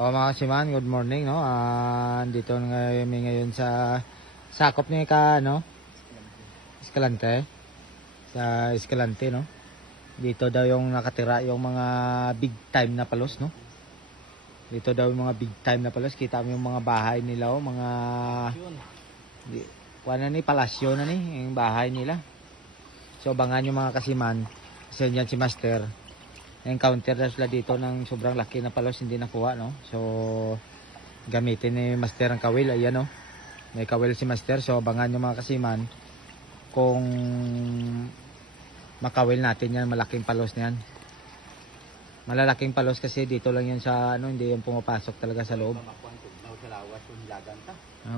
O mga kasiman, good morning, no? Dito ngayon sa sakop ni Escalante. Sa Escalante, no? Dito daw yung nakatira yung mga big time na palos, no? Dito daw yung mga big time na palos. Kita mo yung mga bahay nila, oh, mga palasyo na ni, yung bahay nila. So abangan yung mga kasiman. Kasi yan si Master. Encounter na sila dito ng sobrang laki na palos, hindi nakuha, no? So gamitin ni Master ang kawil. Ayan, no? May kawil si Master. So abangan yung mga kasiman kung makawil natin yan, malaking palos na yan. Malalaking palos kasi dito lang yan sa hindi yung pumapasok talaga sa loob.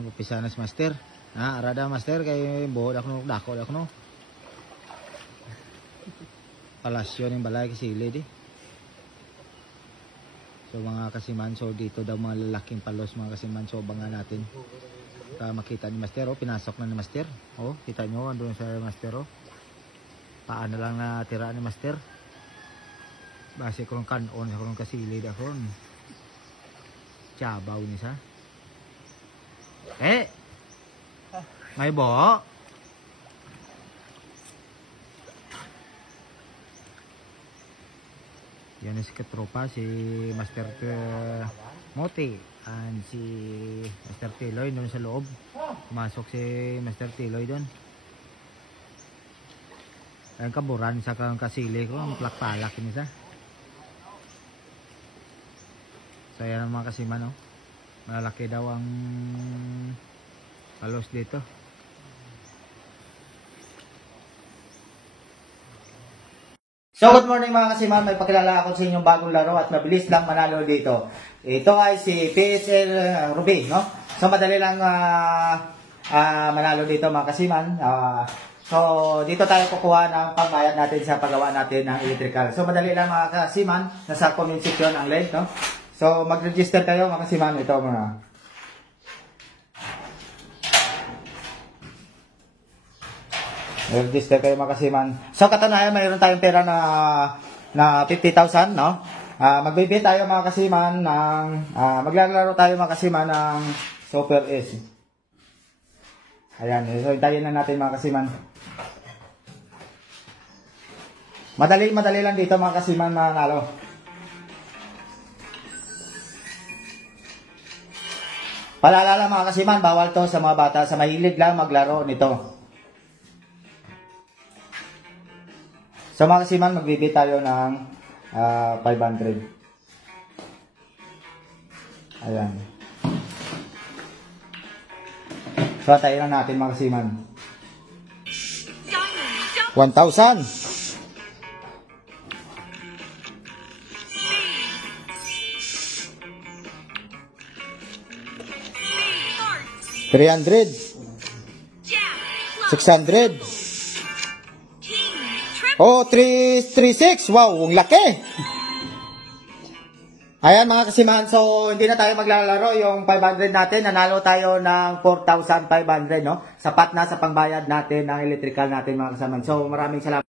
Upisa na si Master. Arada Master kay buhod ako dako no. Palasyo ng balay kisilid eh. So mga kasiman, so dito daw mga lalaking palos mga kasiman, so abangan natin. Makita ni Master, oh, pinasok na ni Master. Oh, kita nyo, andun sa Master, oh. Paano lang natira ni Master. Base ko ng kanon, ako ng kasilid ako. Chabaw ni sa. May bo. Yan si katropa, si Master Moti and si Master Tiloy doon sa loob. Pumasok si Master Tiloy doon. Ang kaburan sa kasili ko, ang plakpalak ini sa. So yan ang mga kasiman, no? Malalaki daw ang palos dito. So good morning mga kasiman, may pakilala ako sa inyong bagong laro at mabilis lang manalo dito. Ito ay si PSL Ruby, no? So madali lang manalo dito mga kasiman. So dito tayo kukuha ng pangbayad natin sa paggawa natin ng electrical. So madali lang mga kasiman, nasa comment section ang link, no? So mag-register tayo mga kasiman, ito muna. Register kayo mga kasiman. So katanayan, mayroon tayong pera na 50,000, no? Magbibigay tayo mga kasiman ng maglalaro tayo mga kasiman ng Super S. Ayan, so hintayin na natin mga kasiman. Madali lang dito mga kasiman manalo. Paalala mga kasiman, bawal to sa mga bata, sa mahilig lang maglaro nito. So mga kasiman, magbibigay tayo ng 500. Ayan. So tayo lang natin mga kasiman. 1,000. 300. 600. Oh, 336. Wow, ang laki. Ayan mga kasiman, so hindi na tayo maglalaro. Yung 500 natin, nanalo tayo ng 4,500, no? Sapat na sa pangbayad natin ng electrical natin mga kasiman. So maraming salamat.